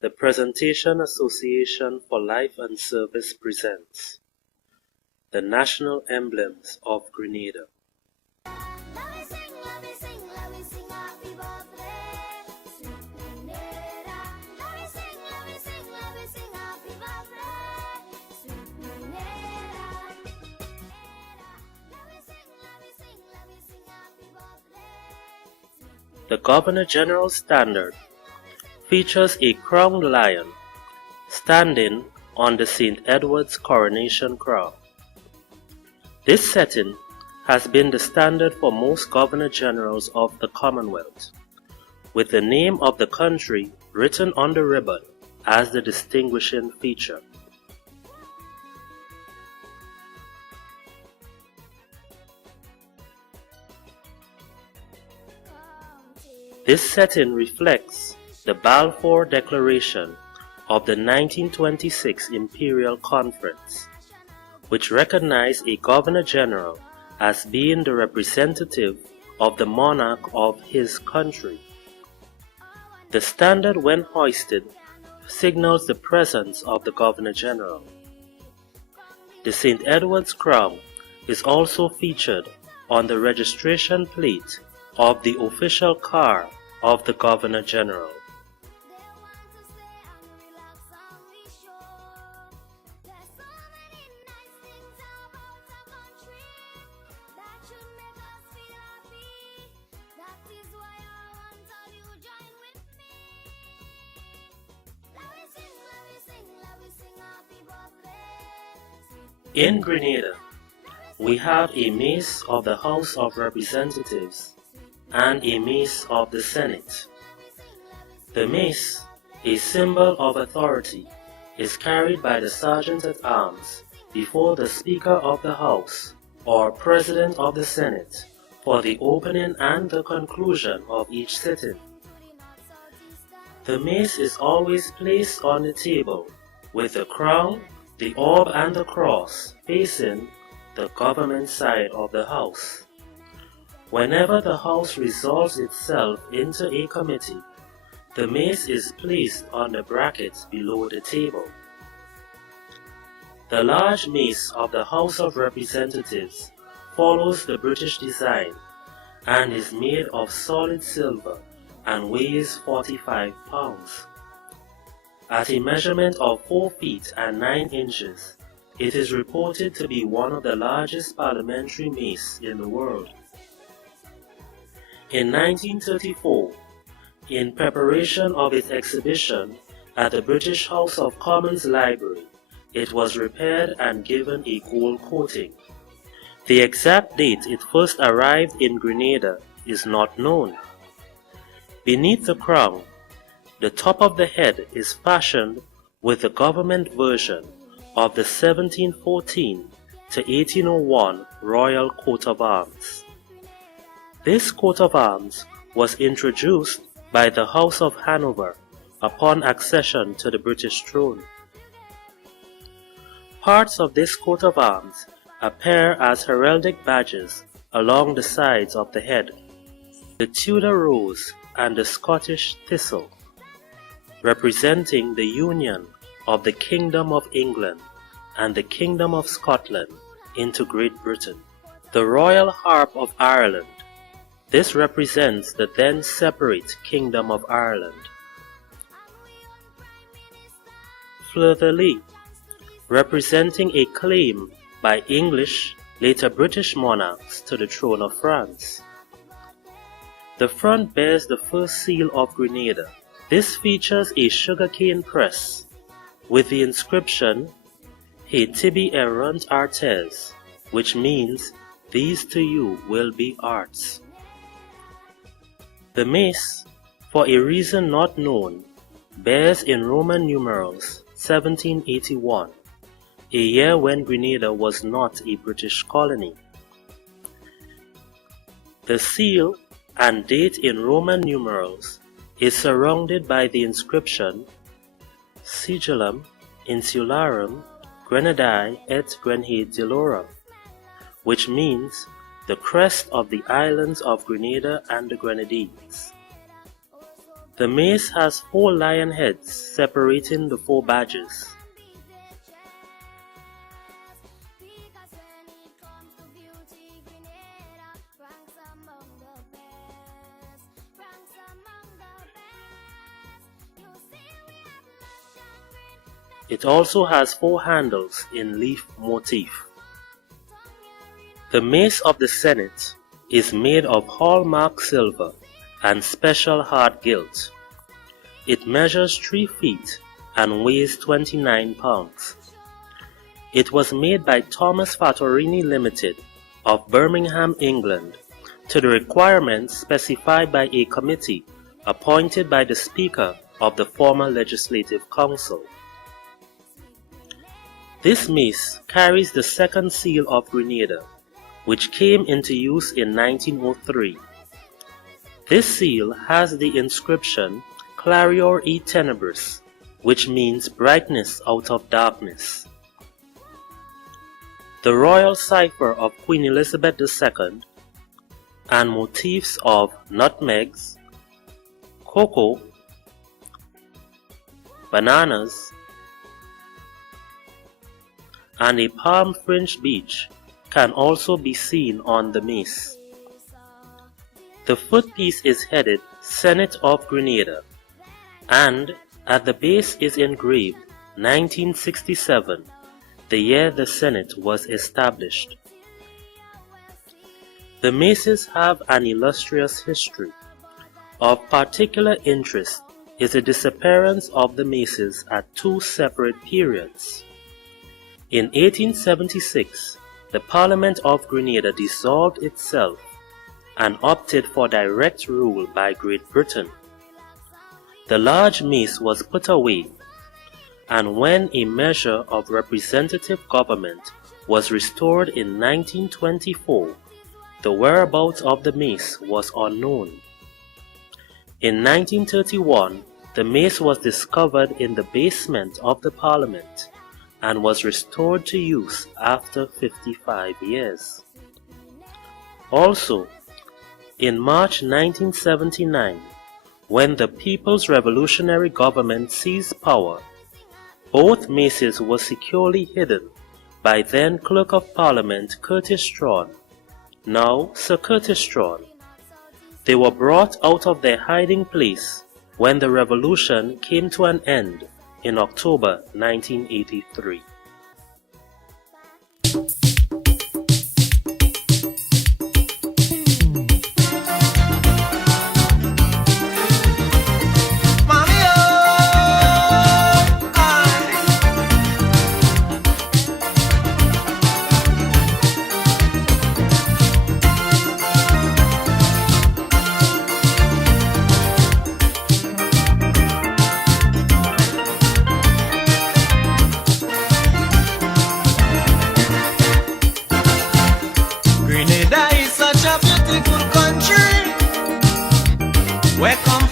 The Presentation Association for Life and Service presents the National Emblems of Grenada. The Governor-General Standard features a crowned lion standing on the St. Edward's coronation crown. This setting has been the standard for most Governor-Generals of the Commonwealth, with the name of the country written on the ribbon as the distinguishing feature. This setting reflects the Balfour Declaration of the 1926 Imperial Conference, which recognized a Governor-General as being the representative of the monarch of his country. The standard, when hoisted, signals the presence of the Governor-General. The St. Edward's crown is also featured on the registration plate of the official car of the Governor-General. In Grenada, we have a mace of the House of Representatives and a mace of the Senate. The mace, a symbol of authority, is carried by the Sergeant-at-Arms before the Speaker of the House or President of the Senate for the opening and the conclusion of each sitting. The mace is always placed on the table with the crown, the orb and the cross facing the government side of the House. Whenever the House resolves itself into a committee, the mace is placed on the brackets below the table. The large mace of the House of Representatives follows the British design and is made of solid silver and weighs 45 pounds. At a measurement of 4 feet and 9 inches, it is reported to be one of the largest parliamentary maces in the world. In 1934, in preparation of its exhibition at the British House of Commons Library, it was repaired and given a gold coating. The exact date it first arrived in Grenada is not known. Beneath the crown, the top of the head is fashioned with the government version of the 1714 to 1801 Royal Coat of Arms. This coat of arms was introduced by the House of Hanover upon accession to the British throne. Parts of this coat of arms appear as heraldic badges along the sides of the head: the Tudor rose and the Scottish thistle, representing the union of the Kingdom of England and the Kingdom of Scotland into Great Britain. The Royal Harp of Ireland. This represents the then separate Kingdom of Ireland. Fleur-de-lis, representing a claim by English, later British monarchs to the throne of France. The front bears the first seal of Grenada. This features a sugarcane press with the inscription "He tibi erunt artes," which means "These to you will be arts." The mace, for a reason not known, bears in Roman numerals 1781, a year when Grenada was not a British colony. The seal and date in Roman numerals is surrounded by the inscription Sigillum Insularum Grenadae et Grenadilorum, which means the crest of the islands of Grenada and the Grenadines. The mace has 4 lion heads separating the 4 badges. It also has 4 handles in leaf motif. The mace of the Senate is made of hallmark silver and special hard gilt. It measures 3 feet and weighs 29 pounds. It was made by Thomas Fattorini Limited of Birmingham, England, to the requirements specified by a committee appointed by the Speaker of the former Legislative Council. This mace carries the second seal of Grenada, which came into use in 1903. This seal has the inscription Clarior e Tenebris, which means brightness out of darkness. The royal cipher of Queen Elizabeth II and motifs of nutmegs, cocoa, bananas, and a palm-fringed beach can also be seen on the mace. The footpiece is headed Senate of Grenada, and at the base is engraved 1967, the year the Senate was established. The maces have an illustrious history. Of particular interest is the disappearance of the maces at 2 separate periods. In 1876, the Parliament of Grenada dissolved itself and opted for direct rule by Great Britain. The large mace was put away, and when a measure of representative government was restored in 1924, the whereabouts of the mace was unknown. In 1931, the mace was discovered in the basement of the Parliament and was restored to use after 55 years. Also, in March 1979, when the People's Revolutionary Government seized power, both maces were securely hidden by then Clerk of Parliament Curtis Strawn, now Sir Curtis Strawn. They were brought out of their hiding place when the revolution came to an end in October 1983. Grenada is such a beautiful country. Welcome